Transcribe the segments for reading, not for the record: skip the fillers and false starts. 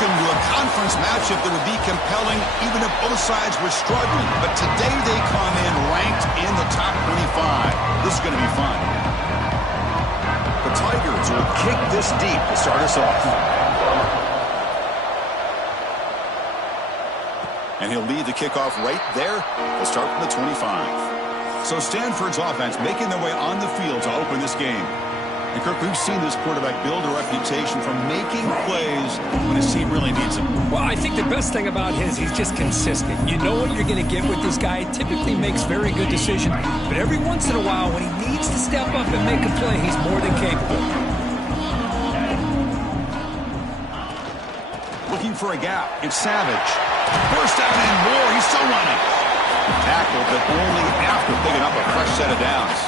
welcome to a conference matchup that would be compelling even if both sides were struggling. But today they come in ranked in the top 25. This is going to be fun. The Tigers will kick this deep to start us off. And he'll lead the kickoff right there. They'll start from the 25. So Stanford's offense making their way on the field to open this game. And Kirk, we've seen this quarterback build a reputation for making plays when his team really needs him. Well, I think the best thing about him is he's just consistent. You know what you're going to get with this guy. He typically makes very good decisions. But every once in a while, when he needs to step up and make a play, he's more than capable. Looking for a gap. It's Savage. First down and more. He's still running. Tackled, but only after picking up a fresh set of downs.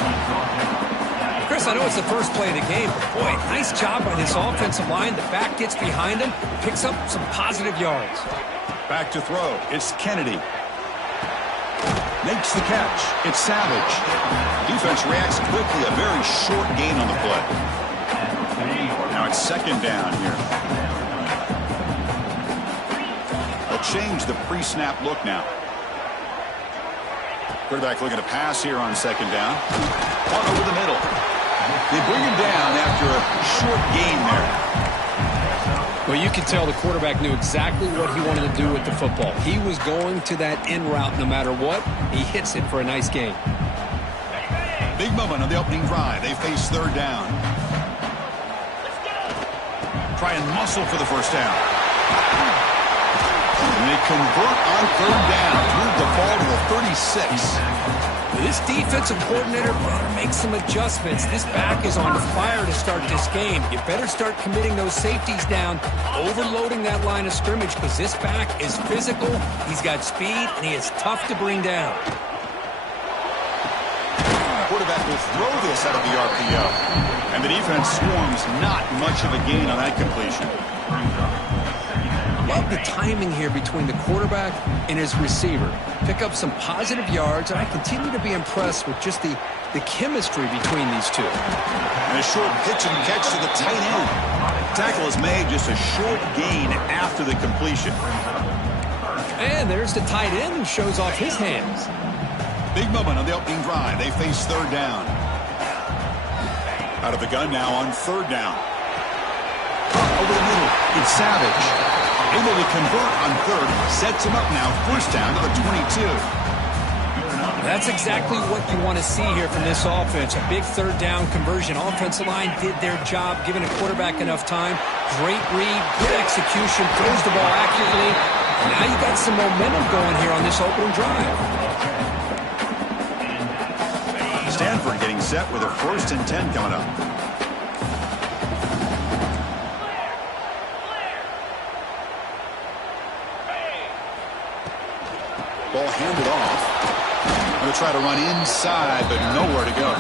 Chris, I know it's the first play of the game, but boy, nice job by this offensive line. The back gets behind him, picks up some positive yards. Back to throw. It's Kennedy. Makes the catch. It's Savage. Defense reacts quickly. A very short gain on the play. Now it's second down here. They'll change the pre-snap look now. Quarterback looking to pass here on second down. One over the middle. They bring him down after a short gain there. Well, you can tell the quarterback knew exactly what he wanted to do with the football. He was going to that in route no matter what. He hits it for a nice gain. Big moment on the opening drive. They face third down. Try and muscle for the first down. And they convert on third down. Move the ball to the 36. This defensive coordinator better make some adjustments. This back is on fire to start this game. You better start committing those safeties down, overloading that line of scrimmage, because this back is physical, he's got speed, and he is tough to bring down. Quarterback will throw this out of the RPO. And the defense swarms. Not much of a gain on that completion. Love the timing here between the quarterback and his receiver. Pick up some positive yards, and I continue to be impressed with just the chemistry between these two. And a short pitch and catch to the tight end. Tackle is made, just a short gain after the completion. And there's the tight end who shows off his hands. Big moment on the opening drive. They face third down. Out of the gun now on third down. Over the middle, it's Savage. Able to convert on third, sets him up now, first down to the 22. That's exactly what you want to see here from this offense. A big third down conversion. Offensive line did their job, giving a quarterback enough time. Great read, good execution, throws the ball accurately. Now you got some momentum going here on this opening drive. Stanford getting set with a 1st and 10 coming up. Ball handed off. Going to try to run inside, but nowhere to go.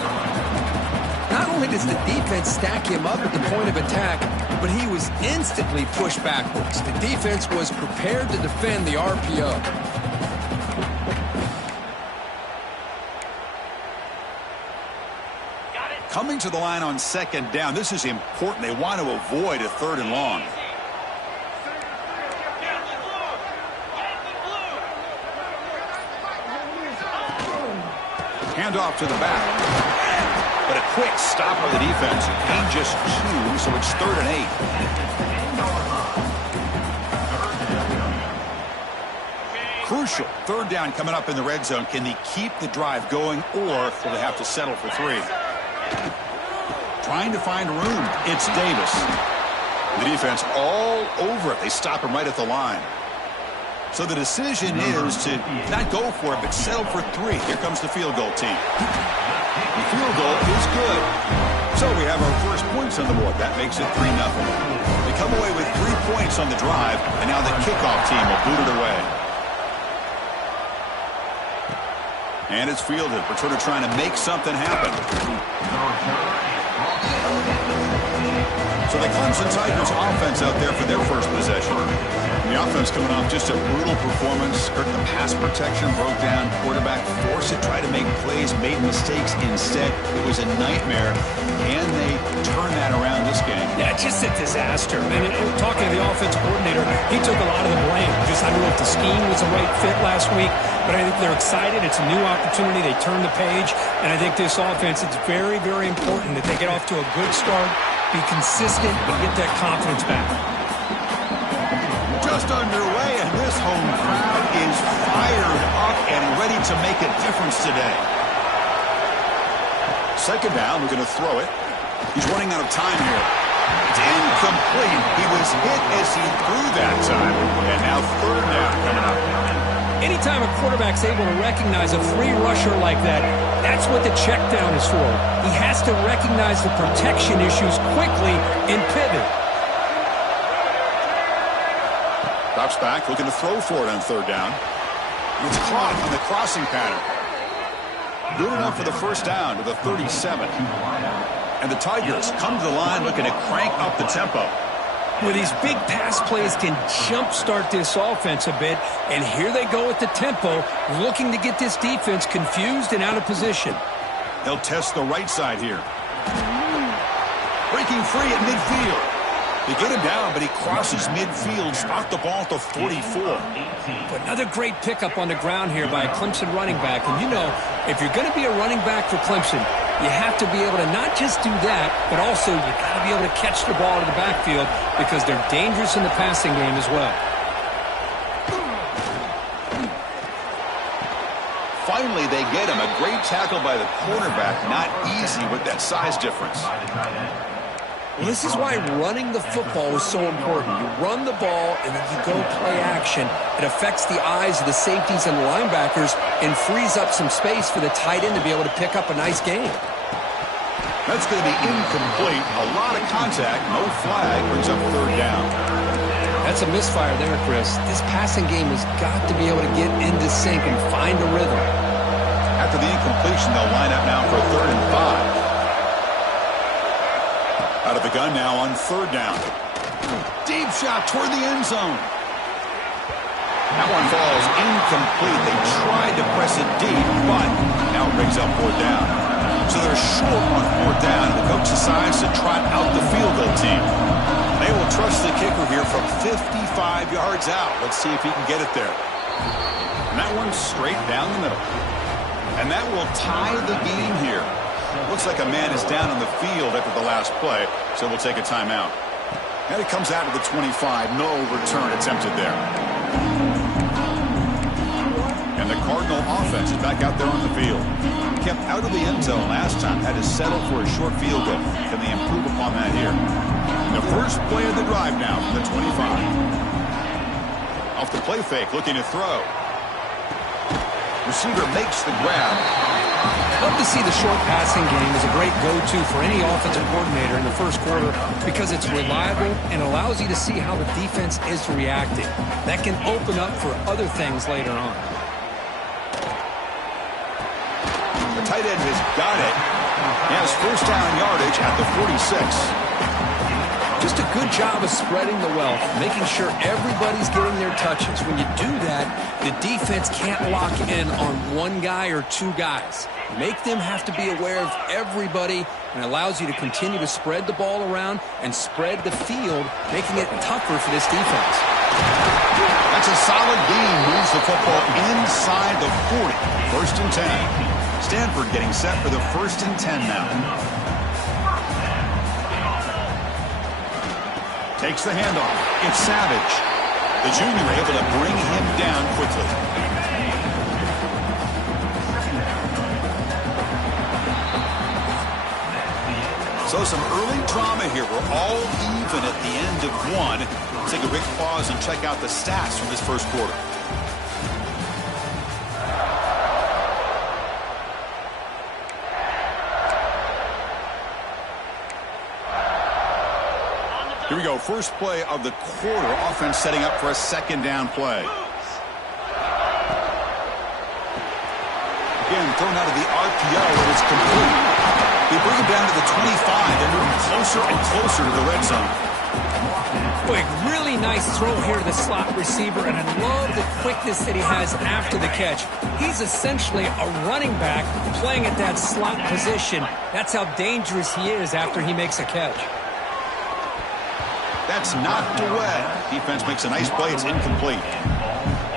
Not only does the defense stack him up at the point of attack, but he was instantly pushed backwards. The defense was prepared to defend the RPO. Coming to the line on second down. This is important. They want to avoid a third and long. Handoff to the back. But a quick stop by the defense. Gain just 2, so it's 3rd and 8. Crucial. Third down coming up in the red zone. Can they keep the drive going, or will they have to settle for 3? Trying to find room. It's Davis. The defense all over it. They stop him right at the line. So the decision is to not go for it, but settle for 3. Here comes the field goal team. The field goal is good. So we have our first points on the board. That makes it 3-0. They come away with 3 points on the drive, and now the kickoff team will boot it away. And it's fielded. Returner trying to make something happen. So the Clemson Tigers offense out there for their first possession. The offense coming off just a brutal performance. Kirk, the pass protection broke down. Quarterback forced it, tried to make plays, made mistakes instead. It was a nightmare. Can they turn that around this game? Yeah, just a disaster. And talking to the offensive coordinator, he took a lot of the blame. Just, I don't know if the scheme was the right fit last week, but I think they're excited. It's a new opportunity. They turn the page. And I think this offense, it's very, very important that they get off to a good start, be consistent, and get that confidence back. Just underway, and this home crowd is fired up and ready to make a difference today. Second down, we're going to throw it. He's running out of time here. It's incomplete. He was hit as he threw that time. And now third down coming up. Anytime a quarterback's able to recognize a free rusher like that, that's what the check down is for. He has to recognize the protection issues quickly and pivot. Drops back, looking to throw for it on third down. It's caught on the crossing pattern. Good enough for the first down to the 37. And the Tigers come to the line looking to crank up the tempo. Well, these big pass plays can jumpstart this offense a bit, and here they go at the tempo, looking to get this defense confused and out of position. They'll test the right side here. Breaking free at midfield. They get him down, but he crosses midfield, spot the ball at the 44. But another great pickup on the ground here by a Clemson running back. And you know, if you're going to be a running back for Clemson, you have to be able to not just do that, but also you got to be able to catch the ball in the backfield because they're dangerous in the passing game as well. Finally, they get him. A great tackle by the quarterback. Not easy with that size difference. Well, this is why running the football is so important. You run the ball, and then you go play action. It affects the eyes of the safeties and the linebackers and frees up some space for the tight end to be able to pick up a nice game. That's going to be incomplete. A lot of contact. No flag. Brings up third down. That's a misfire there, Chris. This passing game has got to be able to get into sync and find a rhythm. After the incompletion, they'll line up now for a 3rd and 5. Out of the gun now on third down. Deep shot toward the end zone. That one falls incomplete. They tried to press it deep, but now it brings up fourth down. So they're short on fourth down. The coach decides to trot out the field goal team. They will trust the kicker here from 55 yards out. Let's see if he can get it there. And that one's straight down the middle. And that will tie the game here. Looks like a man is down on the field after the last play, so we'll take a timeout. And it comes out to the 25. No return attempted there. And the Cardinal offense is back out there on the field. Kept out of the end zone last time. Had to settle for a short field goal. Can they improve upon that here? The first play of the drive now from the 25. Off the play fake, looking to throw. Receiver makes the grab. Love to see the short passing game as a great go-to for any offensive coordinator in the first quarter because it's reliable and allows you to see how the defense is reacting. That can open up for other things later on. The tight end has got it. He has first down yardage at the 46. Just a good job of spreading the wealth, making sure everybody's getting their touches. When you do that, the defense can't lock in on one guy or two guys. Make them have to be aware of everybody, and allows you to continue to spread the ball around and spread the field, making it tougher for this defense. That's a solid gain. Moves the football inside the 40. First and 10. Stanford getting set for the 1st and 10 now. Takes the handoff. It's Savage. The junior able to bring him down quickly. So some early drama here. We're all even at the end of one. Let's take a quick pause and check out the stats from this first quarter. Here we go. First play of the quarter. Offense setting up for a second down play. Again, thrown out of the RPO, and it's complete. They bring him down to the 25. They're moving closer and closer to the red zone. Boy, really nice throw here to the slot receiver, and I love the quickness that he has after the catch. He's essentially a running back playing at that slot position. That's how dangerous he is after he makes a catch. That's knocked away. Defense makes a nice play. It's incomplete.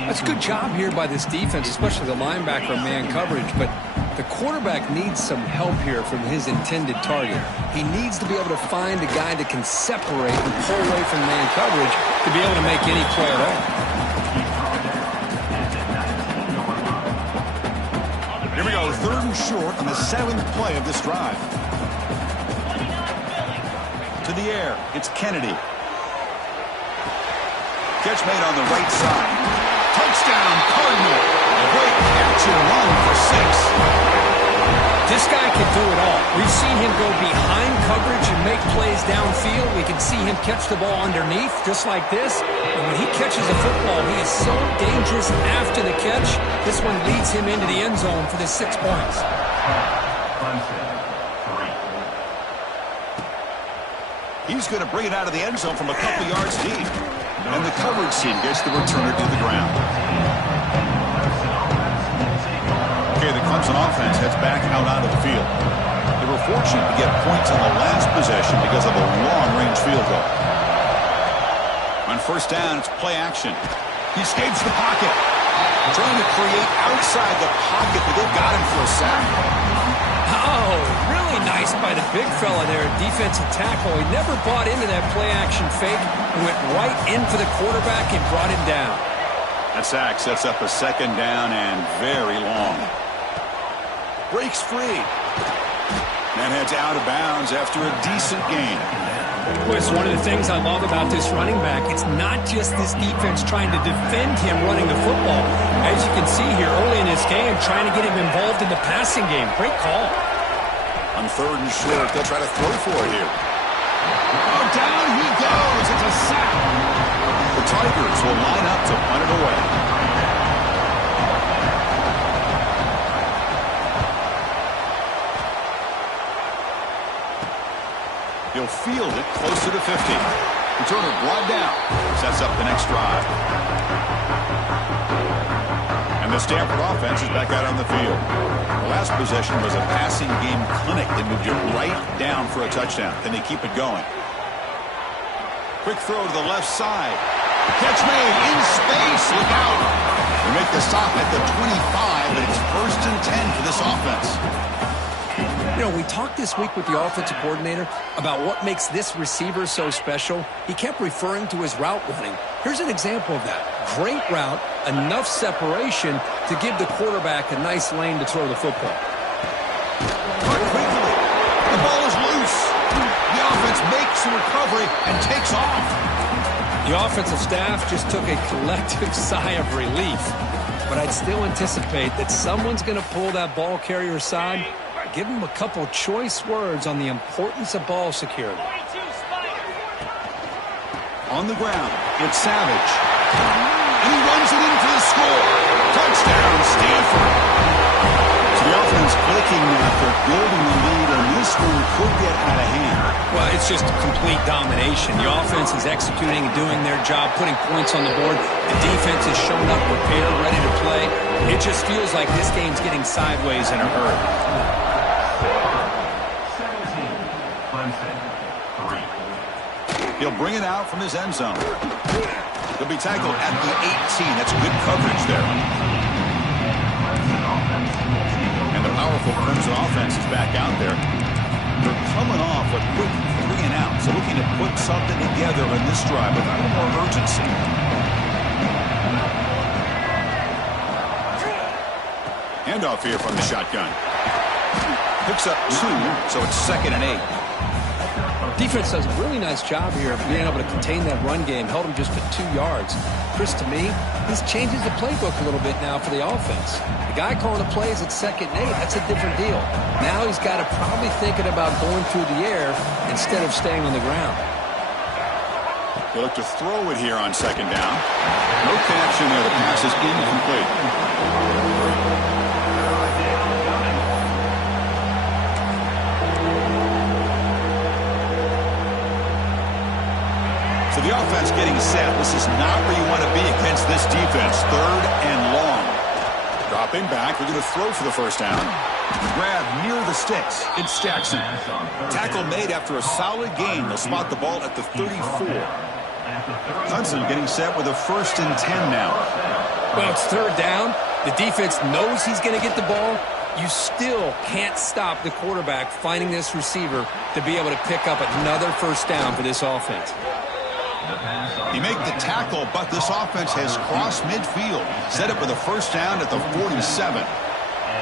That's a good job here by this defense, especially the linebacker in man coverage, but the quarterback needs some help here from his intended target. He needs to be able to find a guy that can separate and pull away from man coverage to be able to make any play at all. Here we go, 3rd and short on the 7th play of this drive. To the air, it's Kennedy. Catch made on the right side. Touchdown, Cardinal. Great catch and run for 6. This guy can do it all. We've seen him go behind coverage and make plays downfield. We can see him catch the ball underneath, just like this. And when he catches a football, he is so dangerous after the catch. This one leads him into the end zone for the 6 points. He's going to bring it out of the end zone from a couple yards deep. And the coverage team gets the returner to the ground. Okay, the Clemson offense heads back out onto the field. They were fortunate to get points on the last possession because of a long-range field goal. On 1st down, it's play action. He escapes the pocket. Trying to create outside the pocket, but they've got him for a sack. Oh, really nice by the big fella there, defensive tackle. He never bought into that play-action fake. He went right in for the quarterback and brought him down. That sack sets up a 2nd down and very long. Breaks free. And heads out of bounds after a decent gain. It's one of the things I love about this running back. It's not just this defense trying to defend him running the football. As you can see here early in this game, trying to get him involved in the passing game. Great call. On 3rd and short, they'll try to throw for it here. Oh, down he goes. It's a sack. The Tigers will line up to punt it away. He'll field it close to the 50. Returner brought down. Sets up the next drive. And the Stanford offense is back out on the field. The last possession was a passing game clinic. They moved it right down for a touchdown. Then they keep it going. Quick throw to the left side. Catch made in space. Look out. They make the stop at the 25, but it's 1st and 10 for this offense. You know, we talked this week with the offensive coordinator about what makes this receiver so special. He kept referring to his route running. Here's an example of that. Great route, enough separation to give the quarterback a nice lane to throw the football. Quickly, the ball is loose. The offense makes the recovery and takes off. The offensive staff just took a collective sigh of relief. But I'd still anticipate that someone's going to pull that ball carrier aside. Give him a couple choice words on the importance of ball security. On the ground, it's Savage. And he runs it in for the score. Touchdown, Stanford. So the offense clicking after building the lead, and this one could get out of hand. Well, it's just complete domination. The offense is executing and doing their job, putting points on the board. The defense is showing up prepared, ready to play. It just feels like this game's getting sideways in a hurry. He'll bring it out from his end zone. He'll be tackled at the 18. That's good coverage there. And the powerful Clemson offense is back out there. They're coming off a quick 3 and out. So looking to put something together in this drive with a little more urgency. Handoff here from the shotgun. Picks up 2, so it's 2nd and 8. Defense does a really nice job here of being able to contain that run game, held him just to 2 yards. Chris, to me, this changes the playbook a little bit now for the offense. The guy calling the plays at 2nd and 8, that's a different deal. Now he's got to probably thinking about going through the air instead of staying on the ground. They look to throw it here on 2nd down. No connection there. The pass is incomplete. So the offense getting set. This is not where you want to be against this defense. 3rd and long. Dropping back. We're going to throw for the 1st down. Grab near the sticks. It's Jackson. Tackle made after a solid gain. They'll spot the ball at the 34. Clemson getting set with a 1st and 10 now. Well, it's 3rd down. The defense knows he's going to get the ball. You still can't stop the quarterback finding this receiver to be able to pick up another 1st down for this offense. He made the tackle, but this offense has crossed midfield. Set up with a 1st down at the 47.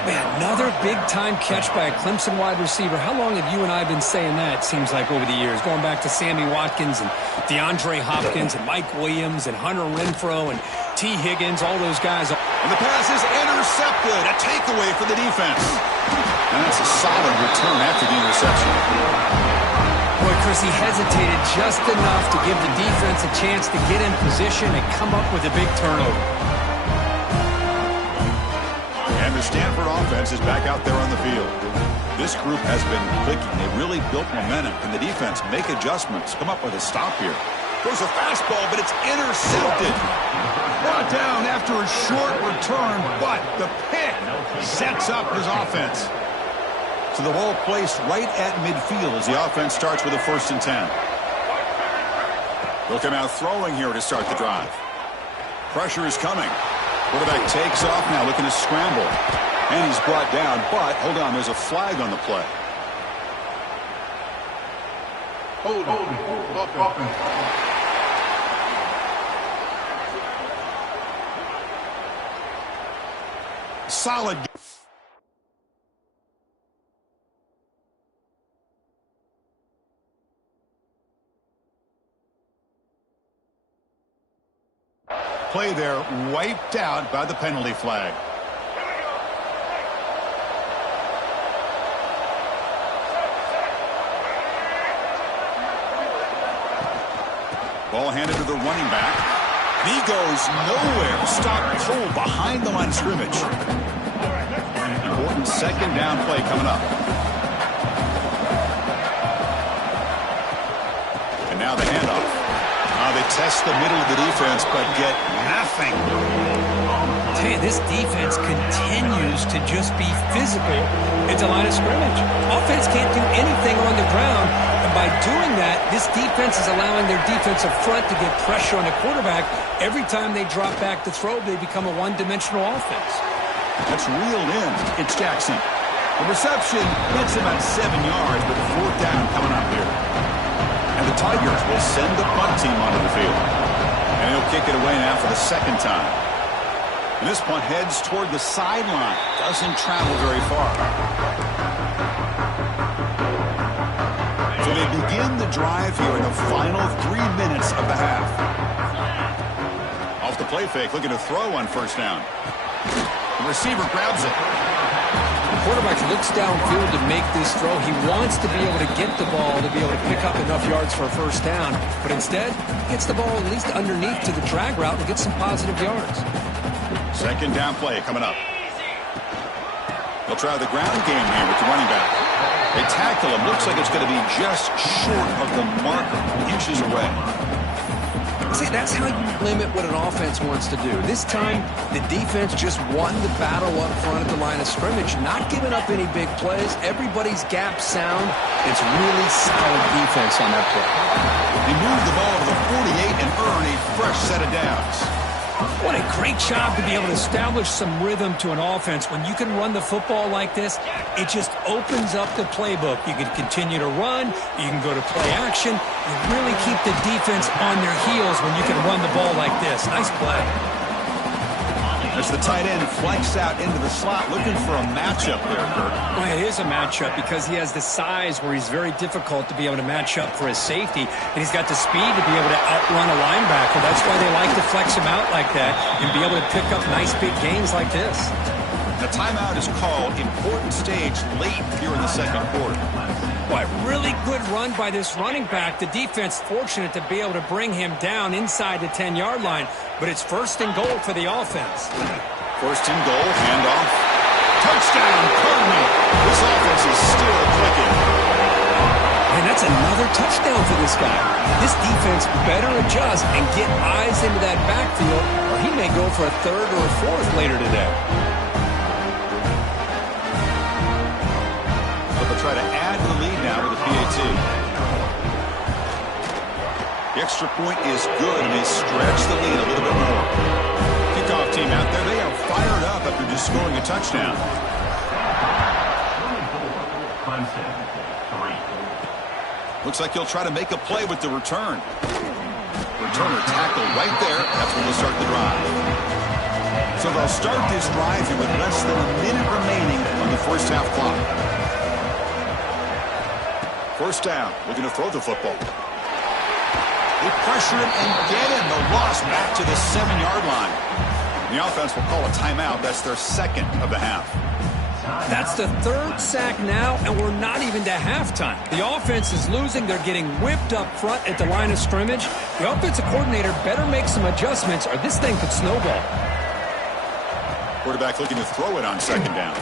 Man, another big-time catch by a Clemson wide receiver. How long have you and I been saying that, seems like, over the years? Going back to Sammy Watkins and DeAndre Hopkins and Mike Williams and Hunter Renfrow and T. Higgins, all those guys. And the pass is intercepted. A takeaway for the defense. And that's a solid return after the interception. Boy, Chris, he hesitated just enough to give the defense a chance to get in position and come up with a big turnover. And the Stanford offense is back out there on the field. This group has been clicking. They really built momentum. Can the defense make adjustments? Come up with a stop here. There's a fastball, but it's intercepted. Brought down after a short return, but the pick sets up his offense. So the ball placed right at midfield as the offense starts with a 1st and 10. They'll come out throwing here to start the drive. Pressure is coming. Quarterback takes off now, looking to scramble. And he's brought down, but hold on, there's a flag on the play. Hold on. Solid. Play there wiped out by the penalty flag. Ball handed to the running back. And he goes nowhere. Stop cold behind the line of scrimmage. Important 2nd down play coming up. And now the handoff. They test the middle of the defense, but get nothing. I'll tell you, this defense continues to just be physical at the line of scrimmage. Offense can't do anything on the ground, and by doing that, this defense is allowing their defensive front to get pressure on the quarterback. Every time they drop back to throw, they become a one-dimensional offense. That's reeled in. It's Jackson. The reception gets him at 7 yards, but 4th down coming up here. And the Tigers will send the punt team onto the field. And he'll kick it away now for the 2nd time. And this punt heads toward the sideline. Doesn't travel very far. So they begin the drive here in the final 3 minutes of the half. Off the play fake, looking to throw on 1st down. The receiver grabs it. The quarterback looks downfield to make this throw. He wants to be able to get the ball to be able to pick up enough yards for a 1st down. But instead, he gets the ball at least underneath to the drag route and gets some positive yards. 2nd down play coming up. They'll try the ground game here with the running back. They tackle him. Looks like it's going to be just short of the mark, inches away. See, that's how you limit what an offense wants to do. This time, the defense just won the battle up front at the line of scrimmage, not giving up any big plays. Everybody's gap sound. It's really solid defense on that play. They move the ball to the 48 and earn a fresh set of downs. What a great job to be able to establish some rhythm to an offense. When you can run the football like this, it just opens up the playbook. You can continue to run. You can go to play action. You really keep the defense on their heels when you can run the ball like this. Nice play. As the tight end flex out into the slot, looking for a matchup there, Kurt. Well, it is a matchup because he has the size where he's very difficult to be able to match up for his safety, and he's got the speed to be able to outrun a linebacker. That's why they like to flex him out like that and be able to pick up nice big gains like this. The timeout is called. Important stage late here in the 2nd quarter. Boy, really good run by this running back. The defense fortunate to be able to bring him down inside the 10-yard line, but it's 1st and goal for the offense. 1st and goal, handoff. Touchdown, Cardinal. This offense is still clicking. And that's another touchdown for this guy. This defense better adjust and get eyes into that backfield, or he may go for a 3rd or a 4th later today. try to add to the lead now with a PAT. The extra point is good, and they stretch the lead a little bit more. Kickoff team out there, they are fired up after just scoring a touchdown. Clemson, 3. Looks like he'll try to make a play with the return. Returner tackle right there. That's when they'll start the drive. So they'll start this drive here with less than a minute remaining on the first half clock. First down, looking to throw the football. They pressure him and get him. The loss back to the 7-yard line. The offense will call a timeout. That's their second of the half. That's the third sack now, and we're not even to halftime. The offense is losing. They're getting whipped up front at the line of scrimmage. The offensive coordinator better make some adjustments, or this thing could snowball. Quarterback looking to throw it on second down.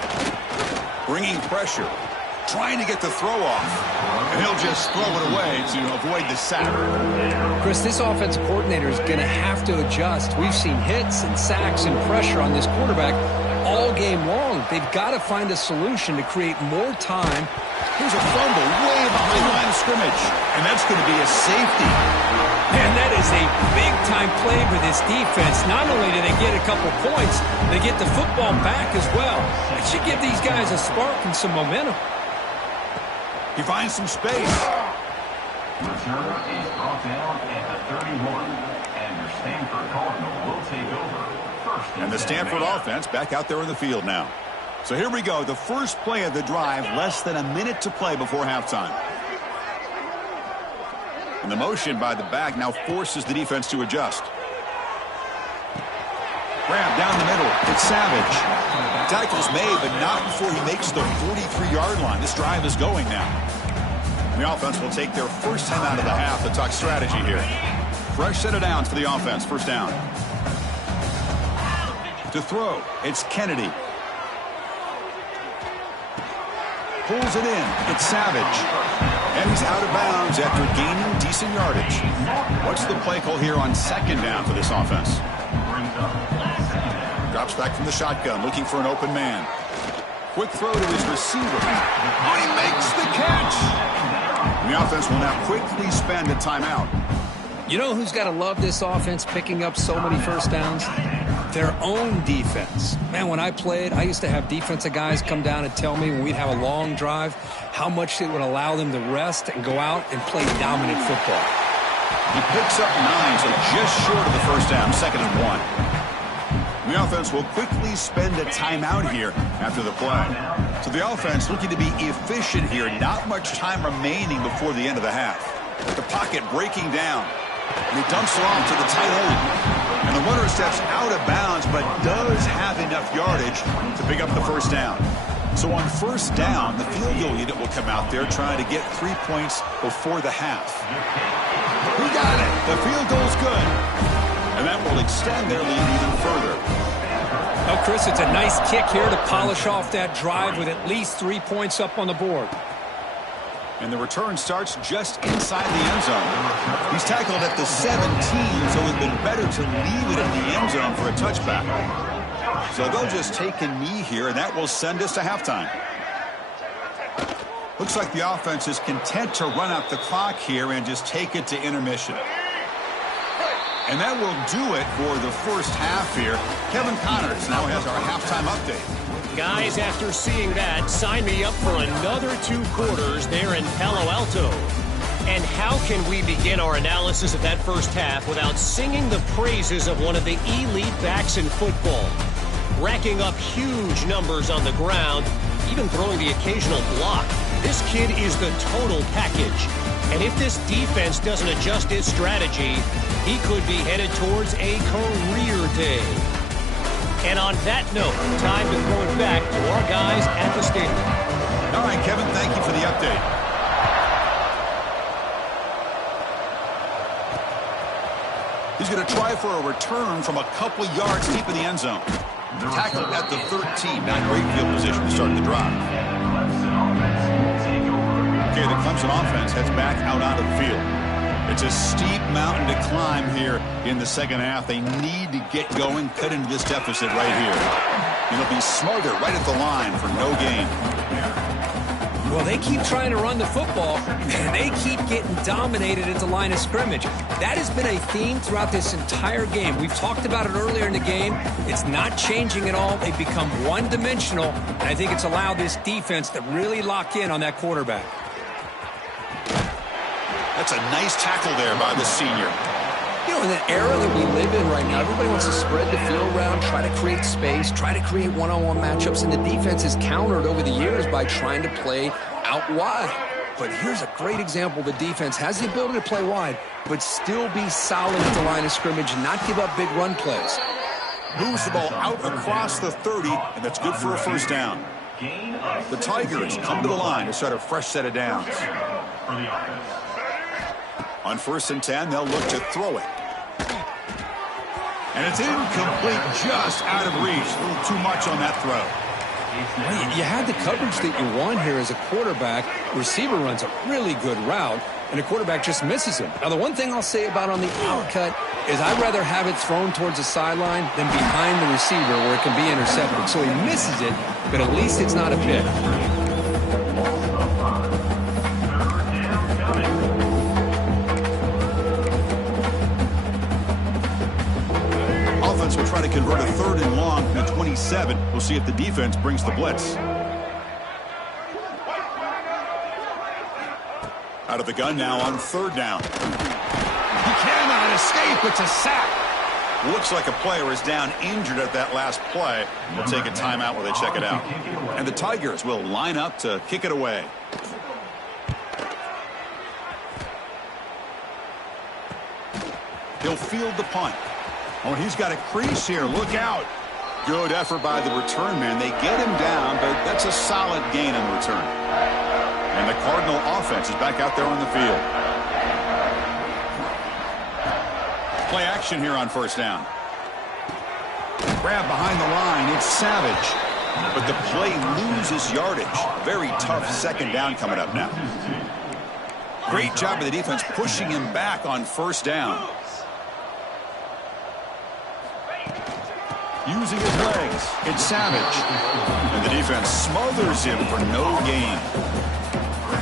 Bringing pressure. Trying to get the throw off. And he'll just throw it away to avoid the sack. Chris, this offensive coordinator is going to have to adjust. We've seen hits and sacks and pressure on this quarterback all game long. They've got to find a solution to create more time. Here's a fumble way behind the line of scrimmage. And that's going to be a safety. Man, that is a big-time play for this defense. Not only do they get a couple points, they get the football back as well. It should give these guys a spark and some momentum. He finds some space. Returner is brought down at the 31. And your Stanford Cardinal will take over. And the Stanford offense back out there in the field now. So here we go. The first play of the drive. Less than a minute to play before halftime. And the motion by the back now forces the defense to adjust. Grab down the middle. It's Savage. Tackle's made, but not before he makes the 43-yard line. This drive is going now. The offense will take their first time out of the half to talk strategy here. Fresh set of downs for the offense. First down. To throw, it's Kennedy. Pulls it in. It's Savage. And he's out of bounds after gaining decent yardage. What's the play call here on second down for this offense? Drops back from the shotgun, looking for an open man. Quick throw to his receiver. Oh, he makes the catch! And the offense will now quickly spend a timeout. You know who's got to love this offense picking up so many first downs? Their own defense. Man, when I played, I used to have defensive guys come down and tell me when we'd have a long drive how much it would allow them to rest and go out and play dominant football. He picks up 9, so just short of the first down, 2nd and 1. The offense will quickly spend a timeout here after the play. So the offense looking to be efficient here. Not much time remaining before the end of the half. The pocket breaking down. And he dumps it off to the tight end. And the runner steps out of bounds, but does have enough yardage to pick up the first down. So on first down, the field goal unit will come out there trying to get 3 points before the half. He got it. The field goal's good. And that will extend their lead even further. Oh, Chris, it's a nice kick here to polish off that drive with at least 3 points up on the board. And the return starts just inside the end zone. He's tackled at the 17, so it's been better to leave it in the end zone for a touchback. So they'll just take a knee here, and that will send us to halftime. Looks like the offense is content to run out the clock here and just take it to intermission. And that will do it for the first half here. Kevin Connors now has our halftime update. Guys, after seeing that, sign me up for another 2 quarters there in Palo Alto. And how can we begin our analysis of that first half without singing the praises of one of the elite backs in football? Racking up huge numbers on the ground, even throwing the occasional block. This kid is the total package. And if this defense doesn't adjust its strategy, he could be headed towards a career day. And on that note, time to throw it back to our guys at the stadium. All right, Kevin, thank you for the update. He's going to try for a return from a couple yards deep in the end zone. Tackled at the 13. Not great field position to start the drive. Okay, the Clemson offense heads back out onto the field. It's a steep mountain to climb here in the second half. They need to get going, cut into this deficit right here. It'll be smarter right at the line for no gain. Well, they keep trying to run the football, and they keep getting dominated at the line of scrimmage. That has been a theme throughout this entire game. We've talked about it earlier in the game. It's not changing at all. They've become one-dimensional, and I think it's allowed this defense to really lock in on that quarterback. That's a nice tackle there by the senior. You know, in the era that we live in right now, everybody wants to spread the field around, try to create space, try to create one-on-one matchups, and the defense is countered over the years by trying to play out wide. But here's a great example. The defense has the ability to play wide, but still be solid at the line of scrimmage and not give up big run plays. Moves the ball out across the 30, and that's good for a first down. The Tigers come to the line to start a fresh set of downs. On 1st and 10, they'll look to throw it. And it's incomplete, just out of reach. A little too much on that throw. Well, you had the coverage that you want here as a quarterback. Receiver runs a really good route, and the quarterback just misses him. Now, the one thing I'll say about on the outcut is I'd rather have it thrown towards the sideline than behind the receiver where it can be intercepted. So he misses it, but at least it's not a pick. Offense will try to convert a 3rd and long from the 27. We'll see if the defense brings the blitz. Out of the gun now on 3rd down. He cannot escape. It's a sack. Looks like a player is down injured at that last play. We'll take a timeout while they check it out. And the Tigers will line up to kick it away. He'll field the punt. Oh, he's got a crease here. Look out. Good effort by the return man. They get him down, but that's a solid gain on the return. And the Cardinal offense is back out there on the field. Play action here on 1st down. Grab behind the line. It's Savage. But the play loses yardage. Very tough 2nd down coming up now. Great job of the defense pushing him back on 1st down. Using his legs, it's Savage. And the defense smothers him for no gain.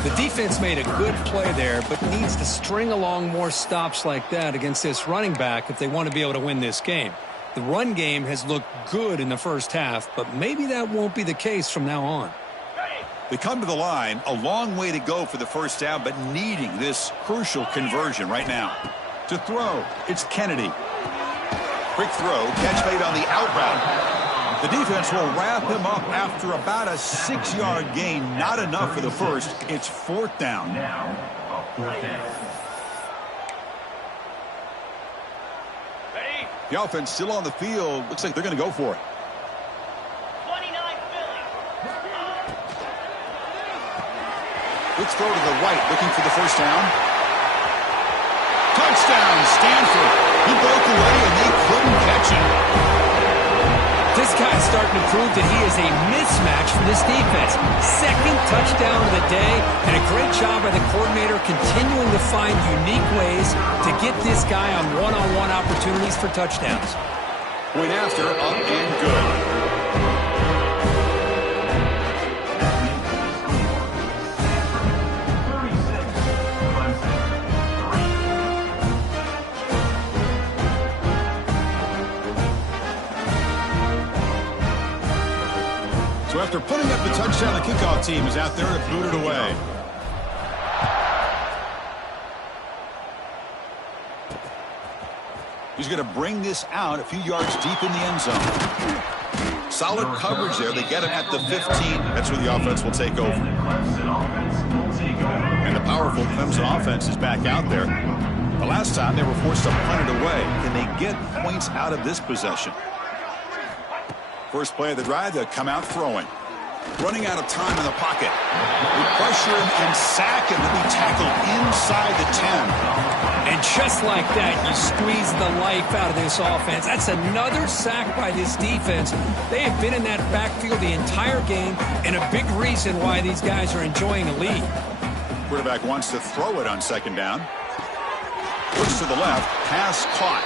The defense made a good play there, but needs to string along more stops like that against this running back if they want to be able to win this game. The run game has looked good in the first half, but maybe that won't be the case from now on. They come to the line, a long way to go for the first down, but needing this crucial conversion right now. To throw, it's Kennedy. Quick throw, catch made on the out route. The defense will wrap him up after about a 6-yard gain. Not enough for the first. It's 4th down. The offense still on the field. Looks like they're going to go for it. 29 Philly. Let's throw to the right, looking for the first down. Touchdown, Stanford. He broke away, and they couldn't catch him. This guy's starting to prove that he is a mismatch for this defense. 2nd touchdown of the day, and a great job by the coordinator continuing to find unique ways to get this guy on one-on-one opportunities for touchdowns. Point after, up and good. So after putting up the touchdown, the kickoff team is out there to boot it away. He's going to bring this out a few yards deep in the end zone. Solid coverage there. They get him at the 15. That's where the offense will take over. And the powerful Clemson offense is back out there. The last time they were forced to punt it away. Can they get points out of this possession? First play of the drive, they'll come out throwing. Running out of time in the pocket. They pressure him and sack him. He'll be tackled inside the 10. And just like that, you squeeze the life out of this offense. That's another sack by this defense. They have been in that backfield the entire game, and a big reason why these guys are enjoying a lead. Quarterback wants to throw it on 2nd down. Pushes to the left, pass caught.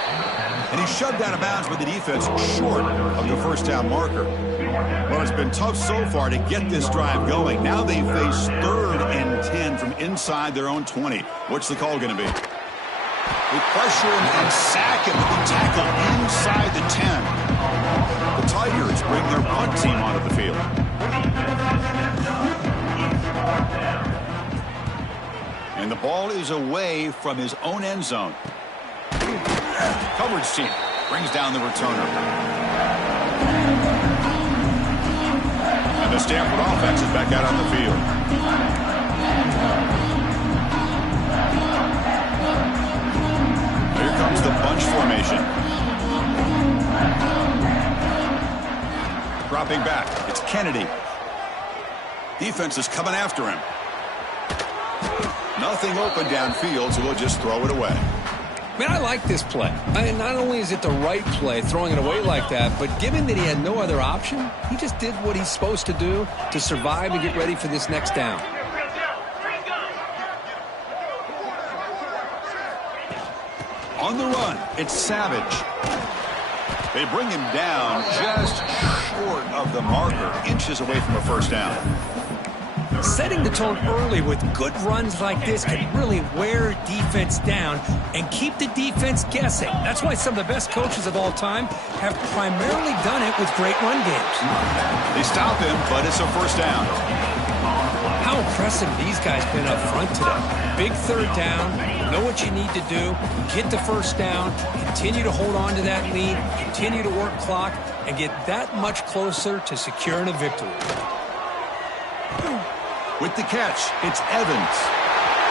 And he's shoved out of bounds by the defense short of the first down marker. Well, it's been tough so far to get this drive going. Now they face 3rd and 10 from inside their own 20. What's the call going to be? They pressure him and sack him with the tackle inside the 10. The Tigers bring their punt team onto the field. And the ball is away from his own end zone. Coverage team brings down the returner. And the Stanford offense is back out on the field. Here comes the bunch formation. Dropping back. It's Kennedy. Defense is coming after him. Nothing open downfield, so they'll just throw it away. Man, I like this play. Not only is it the right play, throwing it away like that, but given that he had no other option, he just did what he's supposed to do to survive and get ready for this next down. On the run, it's Savage. They bring him down just short of the marker, inches away from a first down. Setting the tone early with good runs like this can really wear defense down and keep the defense guessing. That's why some of the best coaches of all time have primarily done it with great run games. They stop him, but it's a first down. How impressive these guys been up front today. Big 3rd down, know what you need to do, get the first down, continue to hold on to that lead, continue to work clock, and get that much closer to securing a victory. With the catch, it's Evans.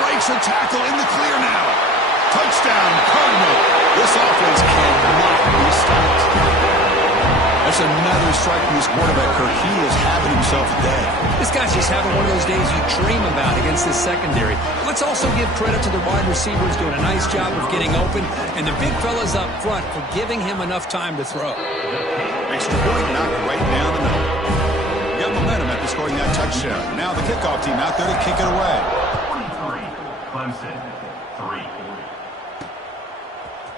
Breaks a tackle in the clear now. Touchdown, Cardinal. This offense cannot be stopped. That's another strike from his quarterback, Kirk. He is having himself a day. This guy's just having one of those days you dream about against this secondary. Let's also give credit to the wide receivers doing a nice job of getting open, and the big fellas up front for giving him enough time to throw. Extra point knocked right down the middle. Got momentum after scoring that touchdown. Now the kickoff team out there to kick it away. 23, Clemson, 3.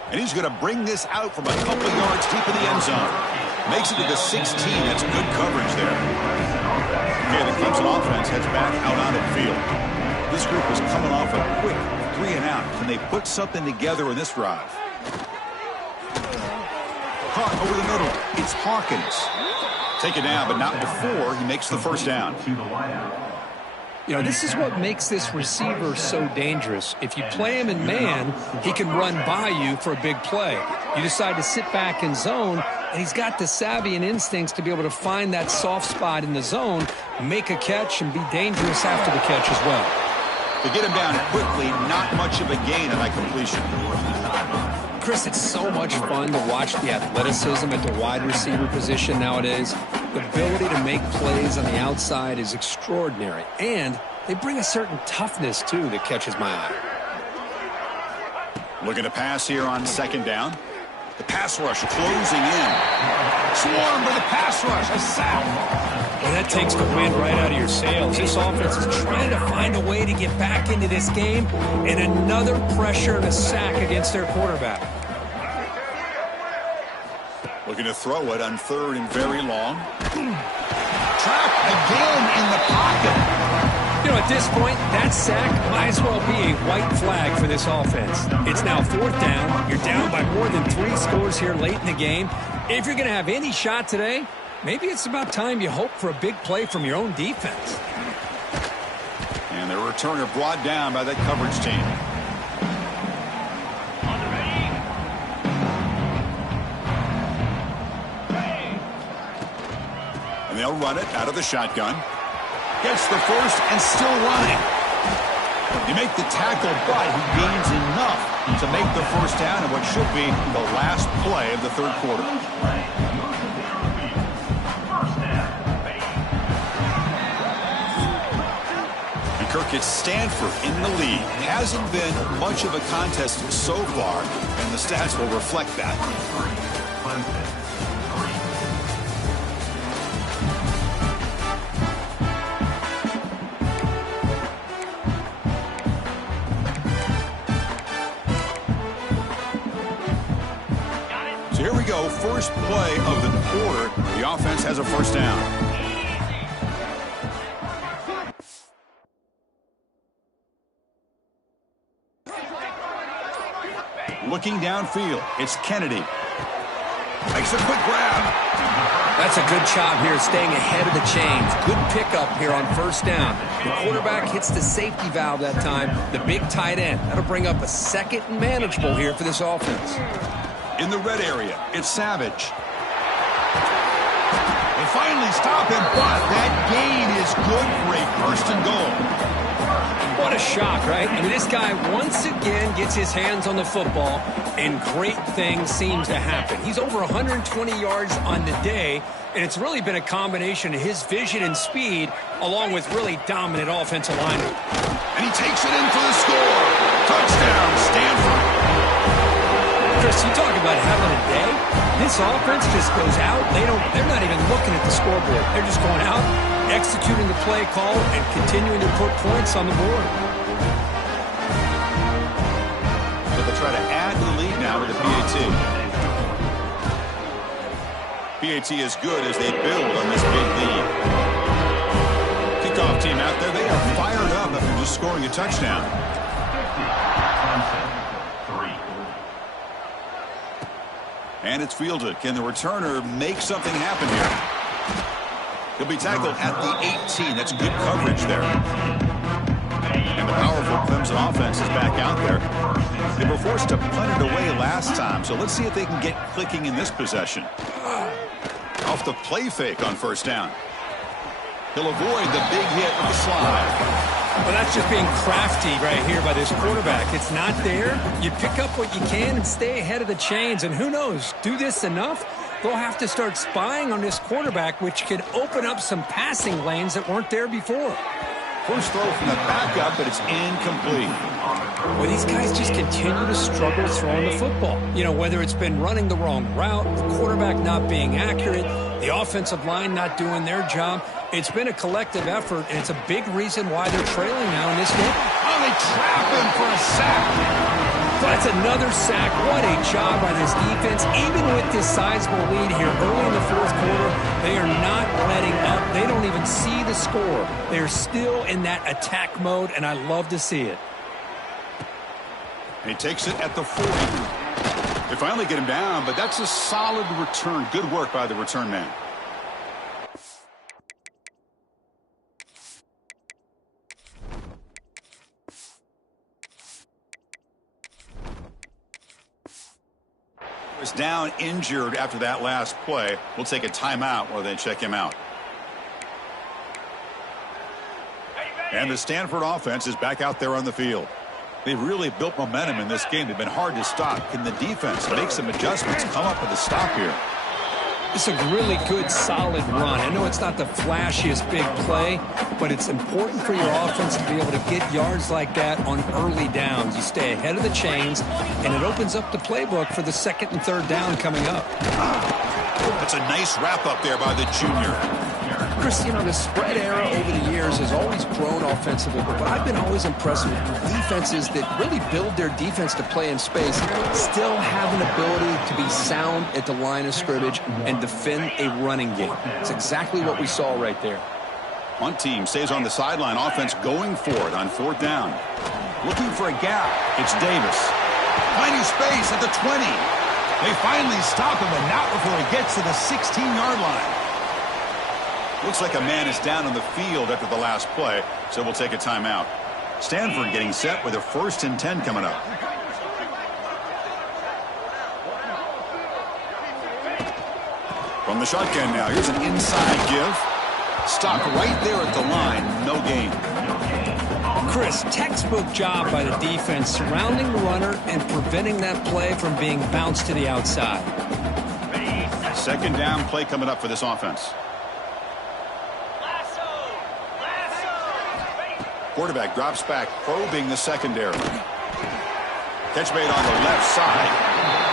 And he's going to bring this out from a couple yards deep in the end zone. Makes it to the 16. That's good coverage there. Okay, the Clemson offense heads back out on the field. This group is coming off a quick 3-and-out. Can they put something together in this drive? Caught over the middle. It's Hawkins. Take it down, but not before he makes the first down. You know, this is what makes this receiver so dangerous. If you play him in man, he can run by you for a big play. You decide to sit back in zone, and he's got the savvy and instincts to be able to find that soft spot in the zone, make a catch, and be dangerous after the catch as well. To get him down quickly, not much of a gain on that completion. Chris, it's so much fun to watch the athleticism at the wide receiver position nowadays. The ability to make plays on the outside is extraordinary. And they bring a certain toughness, too, that catches my eye. Looking to pass here on 2nd down. The pass rush closing in. Swarmed by the pass rush. A sack. Well, that takes the wind right out of your sails. This offense is trying to find a way to get back into this game, and another pressure and a sack against their quarterback. Looking to throw it on 3rd and very long. Trapped again in the pocket. You know, at this point, that sack might as well be a white flag for this offense. It's now 4th down. You're down by more than 3 scores here late in the game. If you're going to have any shot today, maybe it's about time you hope for a big play from your own defense. And the returner brought down by that coverage team. And they'll run it out of the shotgun. Gets the first and still running. You make the tackle, but he gains enough to make the first down in what should be the last play of the 3rd quarter. And Kirk, it's Stanford in the lead. Hasn't been much of a contest so far, and the stats will reflect that. first play of the quarter, the offense has a first down. Looking downfield, it's Kennedy. Makes a quick grab. That's a good job here, staying ahead of the chains. Good pickup here on first down. The quarterback hits the safety valve that time, the big tight end. That'll bring up a second and manageable here for this offense. In the red area, it's Savage. They finally stop him, but that gain is good for a first and goal. What a shock, right? I mean, this guy once again gets his hands on the football, and great things seem to happen. He's over 120 yards on the day, and it's really been a combination of his vision and speed, along with really dominant offensive linemen. And he takes it in for the score. Touchdown, Stanford. Chris, you talk about having a day. This offense just goes out. They're not even looking at the scoreboard. They're just going out, executing the play call, and continuing to put points on the board. So they'll try to add to the lead now with the PAT. PAT is good as they build on this big lead. Kickoff team out there, they are fired up after just scoring a touchdown. Clemson, 3. And it's fielded. Can the returner make something happen here? He'll be tackled at the 18. That's good coverage there. And the powerful Clemson offense is back out there. They were forced to punt it away last time, so let's see if they can get clicking in this possession. Off the play fake on first down. He'll avoid the big hit with the slide. Well, that's just being crafty right here by this quarterback. It's not there. You pick up what you can and stay ahead of the chains. And who knows, do this enough, they'll have to start spying on this quarterback, which could open up some passing lanes that weren't there before. First throw from the backup, but it's incomplete. Well, these guys just continue to struggle throwing the football. You know, whether it's been running the wrong route, the quarterback not being accurate, the offensive line not doing their job. It's been a collective effort, and it's a big reason why they're trailing now in this game. Oh, they trap him for a sack. That's another sack. What a job by this defense. Even with this sizable lead here early in the fourth quarter, they are not letting up. They don't even see the score. They're still in that attack mode, and I love to see it. He takes it at the 40. They finally get him down, but that's a solid return. Good work by the return man. Was down injured after that last play. We'll take a timeout while they check him out. And the Stanford offense is back out there on the field. They've really built momentum in this game. They've been hard to stop. Can the defense make some adjustments, come up with a stop here? It's a really good, solid run. I know it's not the flashiest big play, but it's important for your offense to be able to get yards like that on early downs. You stay ahead of the chains, and it opens up the playbook for the second and third down coming up. That's a nice wrap-up there by the junior. Chris, you know, the spread era over the years has always grown offensively, but I've been always impressed with defenses that really build their defense to play in space, still have an ability to be sound at the line of scrimmage and defend a running game. It's exactly what we saw right there. One team stays on the sideline, offense going for it on fourth down. Looking for a gap. It's Davis. Finding space at the 20. They finally stop him, but not before he gets to the 16-yard line. Looks like a man is down on the field after the last play, so we'll take a timeout. Stanford getting set with a 1st and 10 coming up. From the shotgun now, here's an inside give. Stop right there at the line, no gain. Chris, textbook job by the defense surrounding the runner and preventing that play from being bounced to the outside. 2nd down play coming up for this offense. Quarterback drops back, probing the secondary. Catch made on the left side.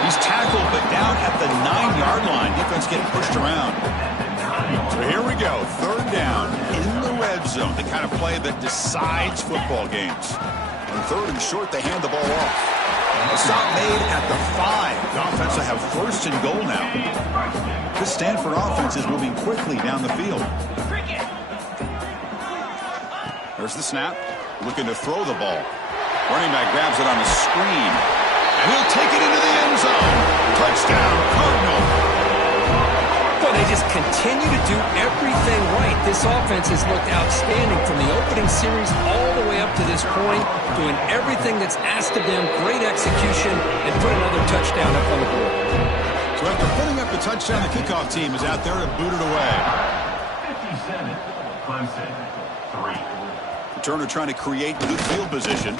He's tackled, but down at the 9-yard line. Defense getting pushed around. So here we go. 3rd down in the red zone. The kind of play that decides football games. On third and short, they hand the ball off. A stop made at the 5. The offense will have first and goal now. This Stanford offense is moving quickly down the field. There's the snap. Looking to throw the ball. Running back grabs it on a screen. And he'll take it into the end zone. Touchdown, Cardinal. Well, they just continue to do everything right. This offense has looked outstanding from the opening series all the way up to this point, doing everything that's asked of them, great execution, and put another touchdown up on the board. So after putting up the touchdown, the kickoff team is out there to boot it away. 57, Clemson, 3. Returner trying to create good field position.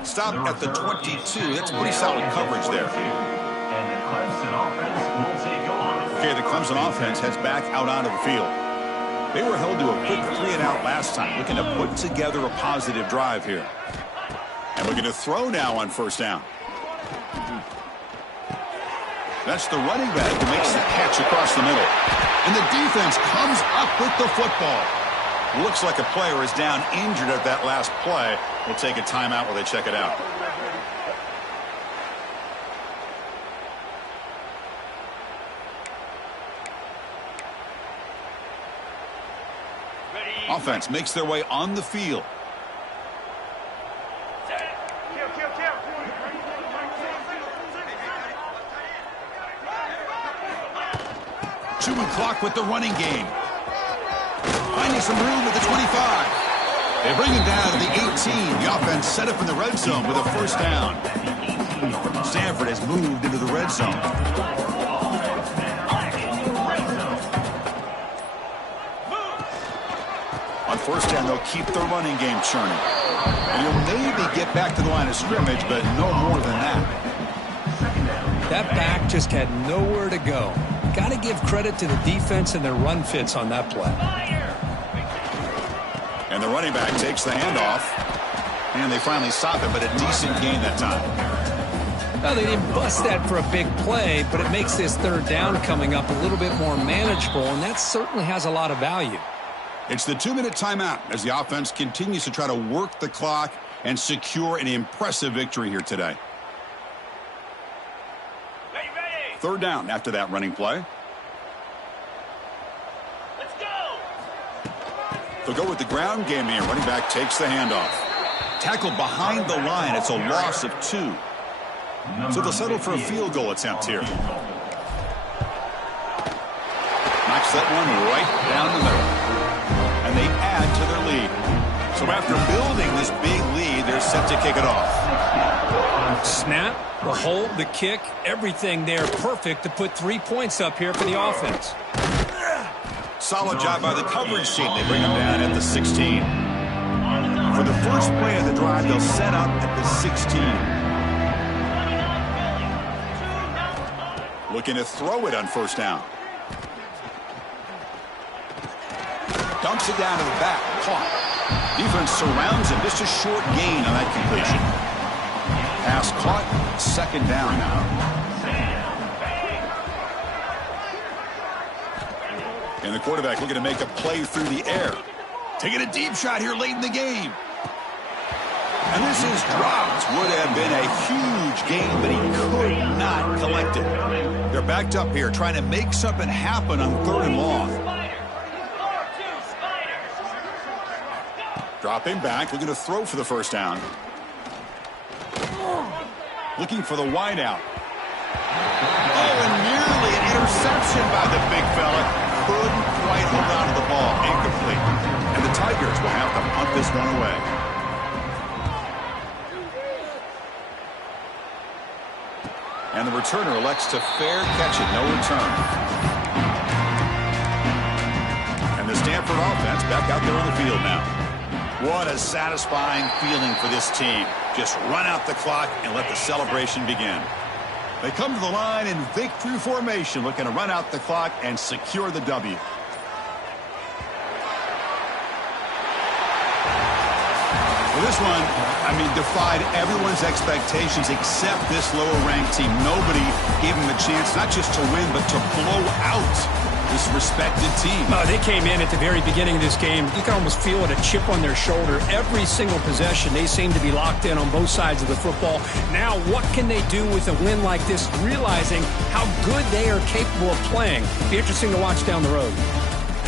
Stop at the 22. That's pretty solid coverage there. And the Clemson offense will take over. Okay, the Clemson offense heads back out onto the field. They were held to a quick 3-and-out last time, looking to put together a positive drive here. And looking to throw now on first down. That's the running back who makes the catch across the middle. And the defense comes up with the football. Looks like a player is down injured at that last play. We'll take a timeout while they check it out. Offense makes their way on the field. Chewing clock with the running game. Finding some room at the 25. They bring him down to the 18. The offense set up in the red zone with a first down. Stanford has moved into the red zone. On first down, they'll keep the running game churning. And he'll maybe get back to the line of scrimmage, but no more than that. That back just had nowhere to go. Got to give credit to the defense and their run fits on that play. And the running back takes the handoff. And they finally stop it, but a decent gain that time. Now, they didn't bust that for a big play, but it makes this third down coming up a little bit more manageable, and that certainly has a lot of value. It's the 2-minute timeout as the offense continues to try to work the clock and secure an impressive victory here today. Third down after that running play. Let's go. They'll go with the ground game here. Running back takes the handoff. Tackled behind the line. It's a loss of 2. So they'll settle for a field goal attempt here. Knocks that one right down the middle. And they add to their lead. So after building this big lead, they're set to kick it off. Snap, the hold, the kick, everything there perfect to put 3 points up here for the offense. Solid job by the coverage team. They bring them down at the 16. For the first play of the drive, they'll set up at the 16. Looking to throw it on first down. Dumps it down to the back. Caught. Defense surrounds him. Just a short gain on that completion. Pass caught. Second down now. And the quarterback looking to make a play through the air. Taking a deep shot here late in the game. And this is dropped. Would have been a huge gain, but he could not collect it. They're backed up here trying to make something happen on third and long. Dropping back, looking to throw for the first down. Looking for the wideout. Oh, and nearly an interception by the big fella. Couldn't quite hold on to the ball. Incomplete. And the Tigers will have to punt this one away. And the returner elects to fair catch it. No return. And the Stanford offense back out there on the field now. What a satisfying feeling for this team. Just run out the clock and let the celebration begin. They come to the line in victory formation, looking to run out the clock and secure the W. Well, this one, defied everyone's expectations except this lower-ranked team. Nobody gave them a chance not just to win, but to blow out this respected team. They came in at the very beginning of this game. You can almost feel it, a chip on their shoulder. Every single possession, they seem to be locked in on both sides of the football. Now, what can they do with a win like this, realizing how good they are capable of playing? Be interesting to watch down the road.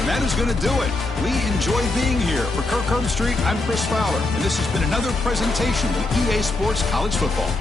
And that is going to do it. We enjoy being here. For Kirk Herbstreit, I'm Chris Fowler, and this has been another presentation of EA Sports College Football.